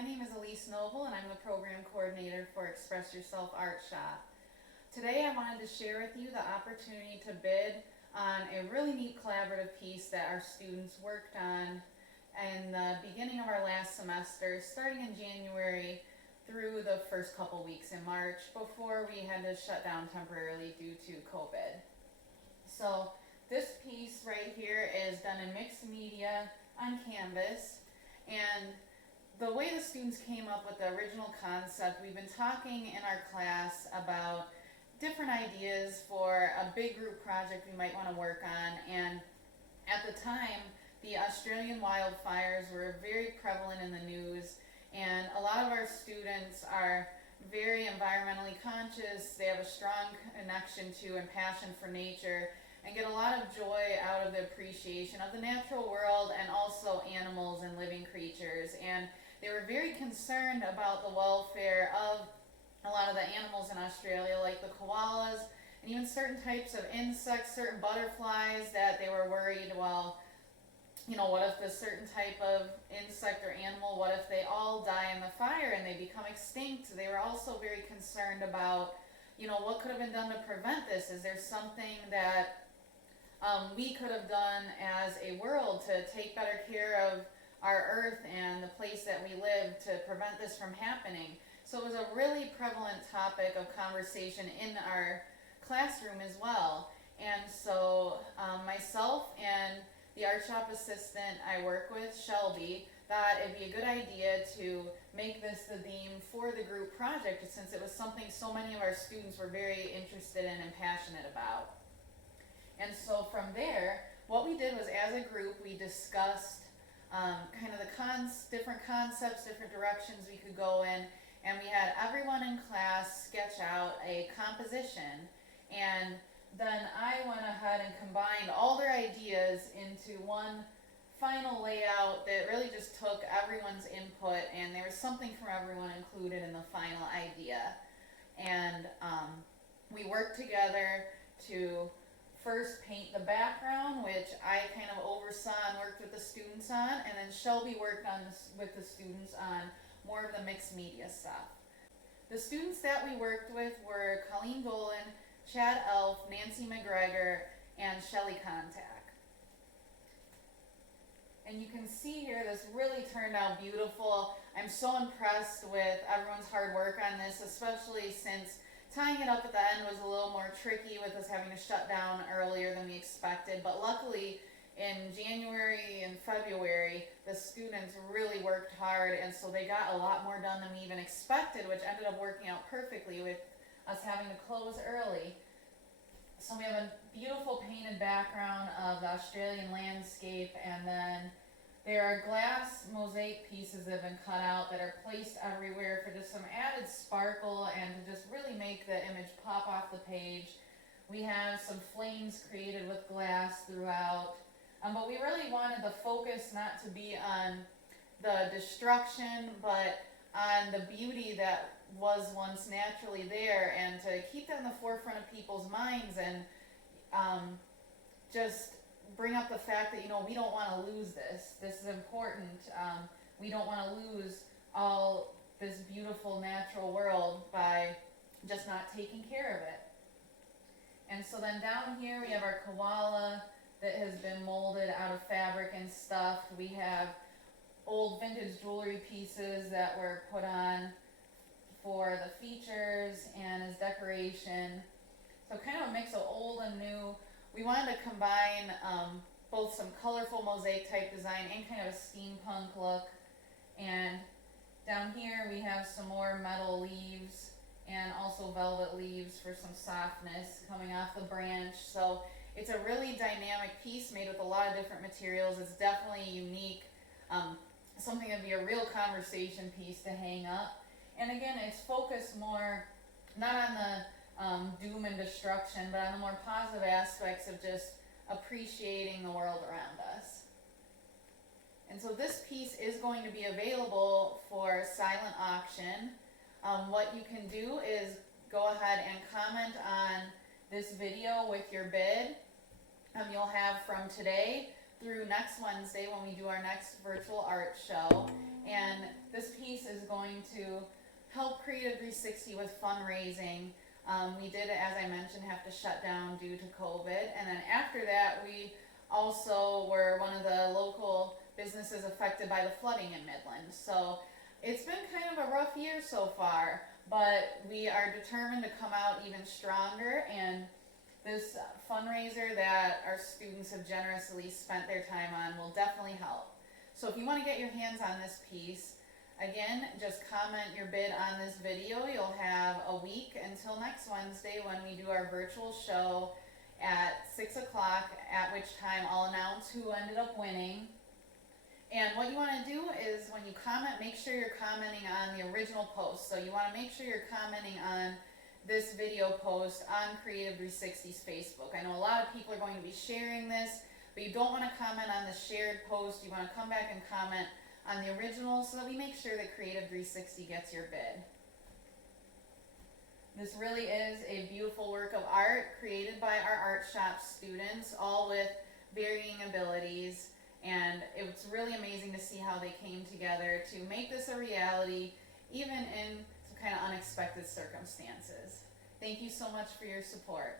My name is Elise Noble and I'm the program coordinator for Express Yourself Artshop. Today I wanted to share with you the opportunity to bid on a really neat collaborative piece that our students worked on in the beginning of our last semester, starting in January through the first couple weeks in March before we had to shut down temporarily due to COVID. So this piece right here is done in mixed media on canvas, and the way the students came up with the original concept, we've been talking in our class about different ideas for a big group project we might want to work on, and at the time the Australian wildfires were very prevalent in the news, and a lot of our students are very environmentally conscious. They have a strong connection to and passion for nature and get a lot of joy out of the appreciation of the natural world and also animals and living creatures. And they were very concerned about the welfare of a lot of the animals in Australia, like the koalas and even certain types of insects, certain butterflies, that they were worried, well, what if this certain type of insect or animal, what if they all die in the fire and they become extinct? They were also very concerned about, what could have been done to prevent this? Is there something that we could have done as a world to take better care of our earth and the place that we live to prevent this from happening? So it was a really prevalent topic of conversation in our classroom as well. And so myself and the Artshop assistant I work with, Shelby, thought it'd be a good idea to make this the theme for the group project, since it was something so many of our students were very interested in and passionate about. And so from there, what we did was, as a group, we discussed kind of the different concepts, different directions we could go in, and we had everyone in class sketch out a composition, and then I went ahead and combined all their ideas into one final layout that really just took everyone's input, and there was something from everyone included in the final idea. And we worked together to first paint the background, which I kind of oversaw and worked with the students on, and then Shelby worked on this with the students on more of the mixed media stuff. The students that we worked with were Colleen Dolan, Chad Elf, Nancy McGregor, and Shelly Contact. And you can see here, this really turned out beautiful. I'm so impressed with everyone's hard work on this, especially since tying it up at the end was a little more tricky with us having to shut down earlier than we expected. But luckily, in January and February, the students really worked hard, and so they got a lot more done than we even expected, which ended up working out perfectly with us having to close early. So we have a beautiful painted background of the Australian landscape, and then there are glass mosaic pieces that have been cut out that are placed everywhere for just some added sparkle and to just really make the image pop off the page. We have some flames created with glass throughout, but we really wanted the focus not to be on the destruction, but on the beauty that was once naturally there, and to keep that in the forefront of people's minds, and just bring up the fact that we don't want to lose this. This is important. We don't want to lose all this beautiful natural world by just not taking care of it. And so then down here we have our koala that has been molded out of fabric and stuffed. We have old vintage jewelry pieces that were put on for the features and as decoration. So kind of a mix of old and new. We wanted to combine both some colorful mosaic type design and kind of a steampunk look. And down here we have some more metal leaves and also velvet leaves for some softness coming off the branch. So it's a really dynamic piece made with a lot of different materials. It's definitely unique. Something that'd be a real conversation piece to hang up. And again, it's focused more not on the doom and destruction, but on the more positive aspects of just appreciating the world around us. And so this piece is going to be available for silent auction. What you can do is go ahead and comment on this video with your bid. You'll have from today through next Wednesday when we do our next virtual art show. And this piece is going to help Creative 360 with fundraising. We did, as I mentioned, have to shut down due to COVID, and then after that we also were one of the local businesses affected by the flooding in Midland. So it's been kind of a rough year so far, but we are determined to come out even stronger, and this fundraiser that our students have generously spent their time on will definitely help. So if you want to get your hands on this piece, again, just comment your bid on this video. You'll have a week until next Wednesday when we do our virtual show at 6 o'clock, at which time I'll announce who ended up winning. And what you want to do is when you comment, make sure you're commenting on the original post. So you want to make sure you're commenting on this video post on Creative 360's Facebook. I know a lot of people are going to be sharing this, but you don't want to comment on the shared post. You want to come back and comment on the original so that we make sure that Creative 360 gets your bid. This really is a beautiful work of art created by our Artshop students, all with varying abilities, and it's really amazing to see how they came together to make this a reality, even in some kind of unexpected circumstances. Thank you so much for your support.